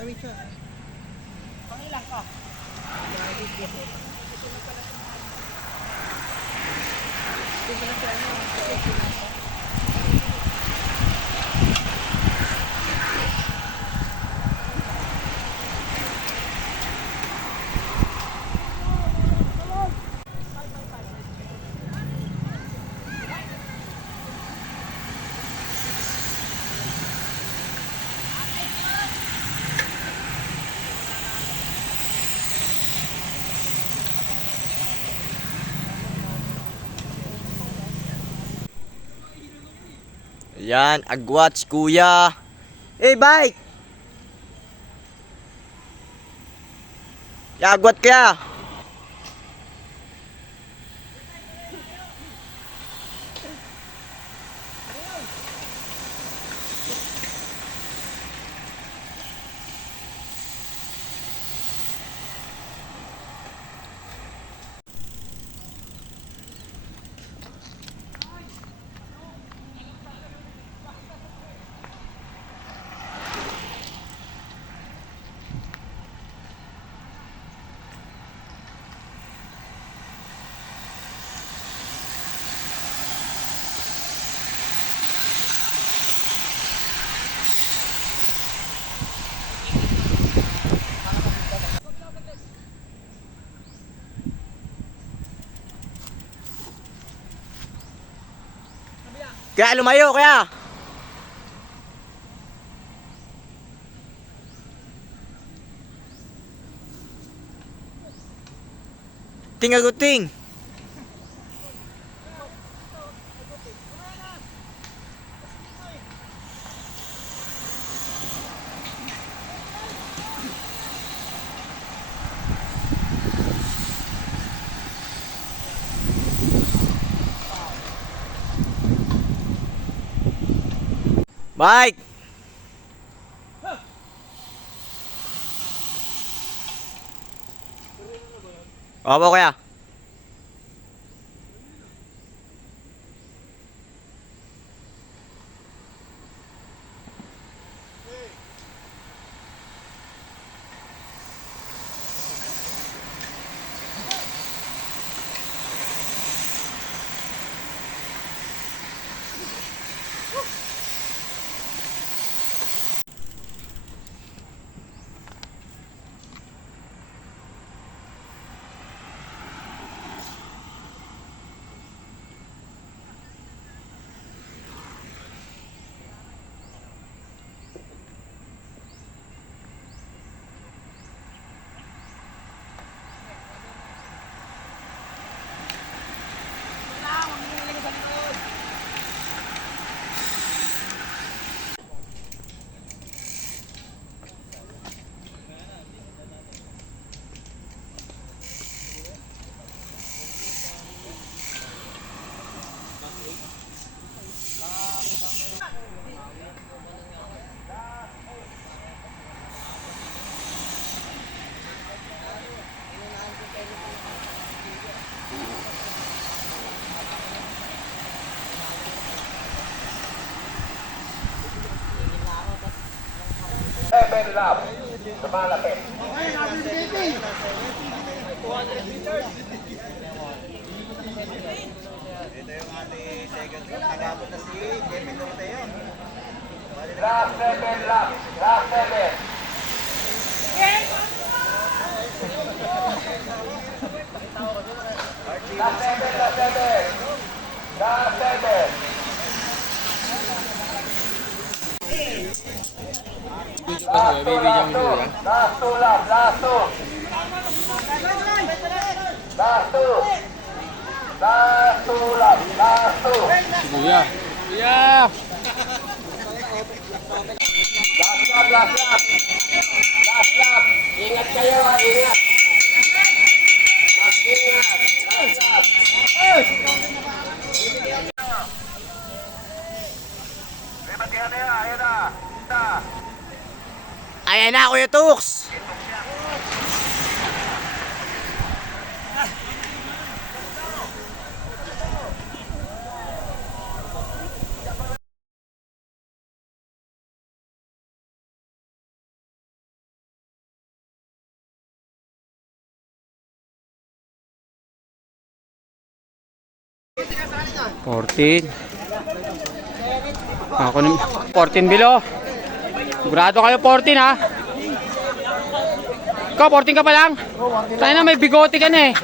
away siya. Pangilan ka? Yan, agwats kuya. Bike! Ya, agwat kaya. Kaya lumayo, kaya. Tingaguting. Mike! Opo, kuya. Seven lap. Lumalapit. 200 meters. Ito yung ating second group. Nagabot na si Kevin Orteo. Last 7 lap. Last 7. Last 7, last 7. Last 7. Last 2, last 2. Last 2 lap. Last 2. Last 2. Last 2 lap. Last 2. Kuya. Kuya! Last lap, last lap. Last lap. Ingat kayo, ingat. Mag-ingat. Last lap. Batihan na yan, ayan na. Ayan na, Kuya Tux! 14. Ako na 14 below. Sigurado kayo 14 ha. Ikaw 14 ka pa lang? Tayo na may bigote ka na eh.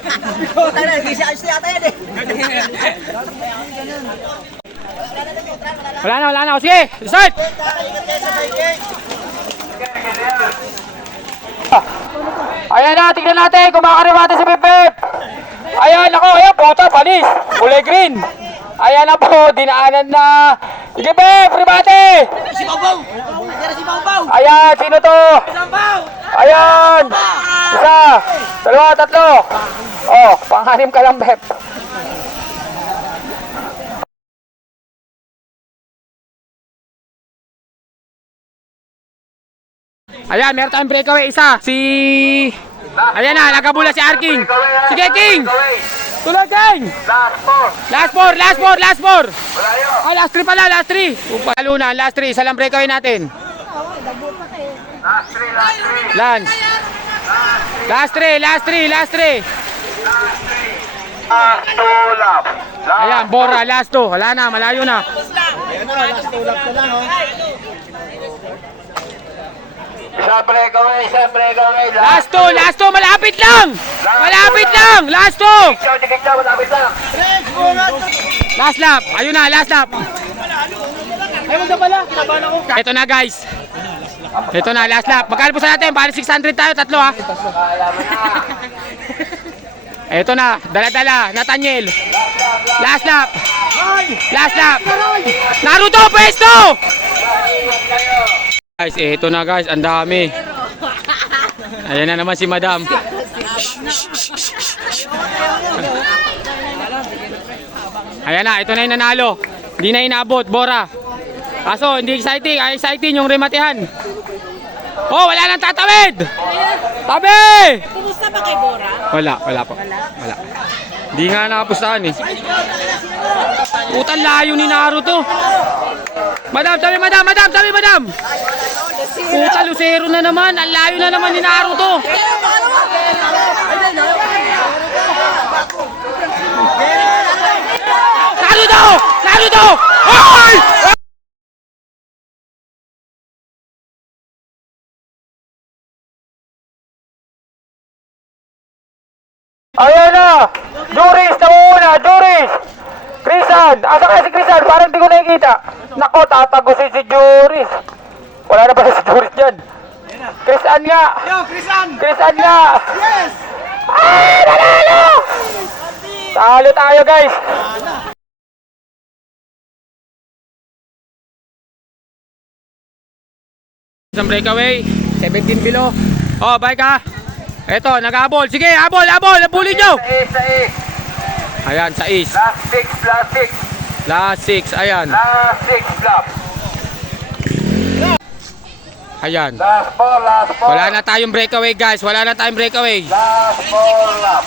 Wala na. Sige, start! Ayan na, tignan natin kung makarimate si Pipip. Ayan ako, ayan, bota, panis. Kulay green. Ayan na po, dinaanan na. Sige Pip, rimate! Si Bawbaw! Si Bawbaw! Ayan, sino to? Ayan! Isa, dalawa, tatlo. Oh, pang-anim ka lang, Pip. Ayan, meron tayong breakaway isa. Ayan na, nagkabula si Arking. Sige, King! Tuloy, King! Last four. Last 3 pala, last 3. Upalunan, last 3. Isa lang breakaway natin. Last 3. Ayan, Bora, last 2. Wala na, malayo na. Ayan na, last two laps na lang, oh. Isang breakaway. Last 2, malapit lang! Last 2! Malapit lang. Last lap, ayun na, last lap. Ito na guys. Ito na, last lap. Magkano po sa natin? Para 600 tayo, tatlo ha. Ito na, dala-dala, Nathaniel. Last lap. Naruto, pesto! Guys, ito na guys, ang dami. Ayan na naman si Madam. Ayan na, ito na yung nanalo. Hindi na inaabot, Bora. Kaso, hindi exciting. Ay, exciting yung rematehan. Oh, wala nang tatawid! Tabi! Kumusta ba kay Bora? Wala po. Hindi nga nakapustahan eh. Utang layo ni Naruto. Madam! Puta, Lucero na naman. Ang layo na naman ni Naruto. Naruto! Hoy! Ayan na! Juris na muna! Juris! Crisan! Asa kaya si Crisan? Parang di ko nakikita. Nako, tatagusin si Juris. Wala na pala si Juris dyan. Crisan nga! Crisan nga! Yes! Ay! Nanalo! Talo tayo guys! Isang breakaway, 17 below. Oh, bye ka! Eto, nag-abol. Sige, abol! Abulin nyo! Ayan, sa is. Last 6, ayan. Ayan. Last four. Wala na tayong breakaway guys. Last 4 lap.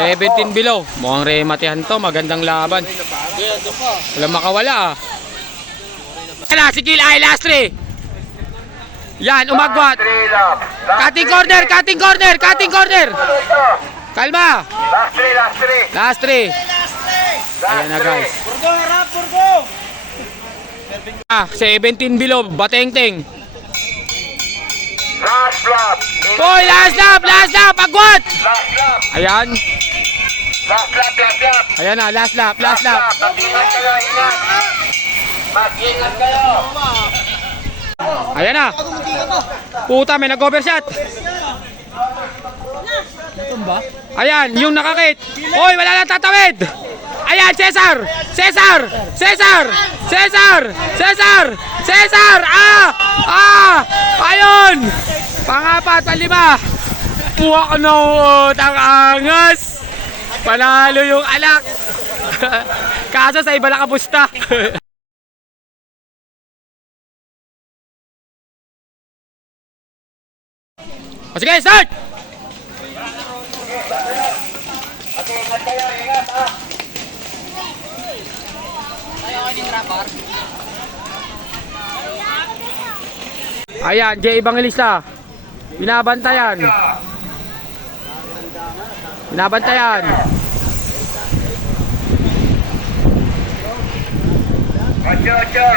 17 below. Mukhang rematehan to. Magandang laban. Walang makawala ah. Wala, si Kill ay last 3. Yan, umagwat. 3 lap. Cutting corner. Kalma. Last 3. Ayan na guys. Ah, 17 below. Bateng-teng. Last lap. Hoy, last lap. Agwat. Ayan. Ayan na, last lap. Mag-ingat kayo. Ayan na. Puta, may nag-overshot. Ayan, yung nakakit. Hoy, wala nang tatawid. Ayan, Cesar. Ayun. Pang-4, pang-5. Puwak na utang angas. Panalo yung alak. Kaso sa iba nakabusta. O sige, start! Ayan, Jay Evangelista. Binabantayan. Ocho. Ocho.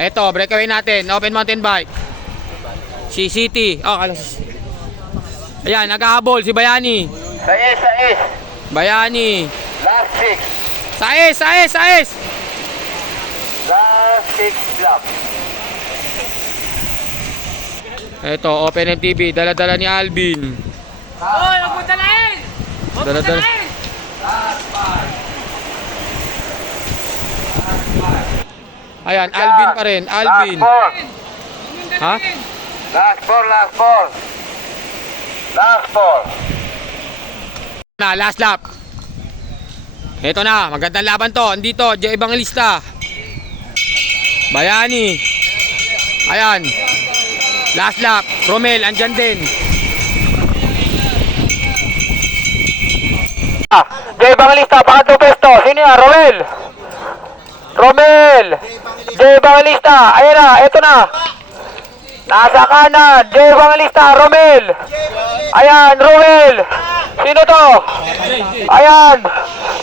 Ito, breakaway natin. Open mountain bike. Si City. Oh, ayan, naghahabol si Bayani. Sais. Bayani. Last six. Sais. Last six lap. Ito, Open MTB. Dala-dala ni Alvin. Hoy, wag mo dalahin! Wag mo Dala-dala. dalahin! Ayan, Alvin pa rin. Alvin. Ha? Last four. Na, last lap. Ito na, magandang laban to. Andito, J. Evangelista. Bayani. Ayan. Last lap. Romel, andyan din. J. Evangelista, pangatlo pesto. Sino yan? Romel. J. Evangelista. Ayan na, ito na. Nasa kanan, J. Evangelista, Romel. Ayan, Romel. Sino to? Ayan.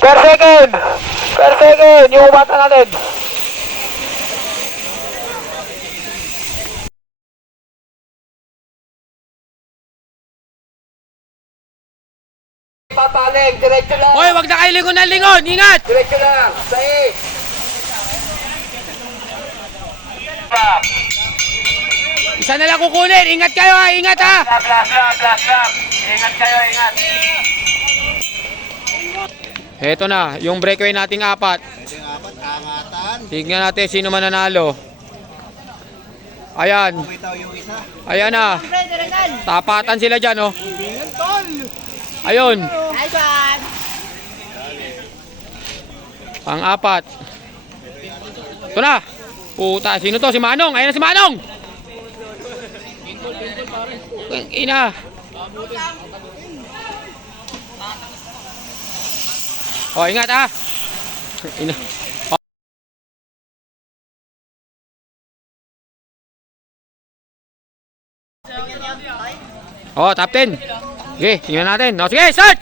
Per second. Yung bata natin. Papaleg, diretso lang. Hoy, wag na kayo lingon. Ingat! Diretso lang. Sais. Isa na lang kukunin. Ingat kayo ha. Ingat ha. Last lap. Ingat kayo. Eto na, yung breakaway nating apat. Ito yung apat, angatan. Tignan natin sino mananalo. Ayan. Bitaw yung isa. Ayan na. Tapatan sila dyan, oh. Ayun. Nice one! Pang-apat. Ito na. Puta, sino to? Si Manong. Ayan na si Manong. Ang ina. Oh, ingat ah. Ina. Oh, top 10. Okay, tingnan natin. Oh, sige, start!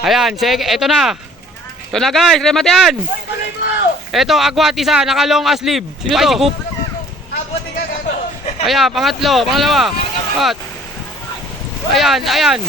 Ayan, sige, ito na. Ito na guys, remate yan. Ito, Agwat isa, naka long sleeve. Sino to? Ayan, pangatlo, pangalawa. At. Ayan.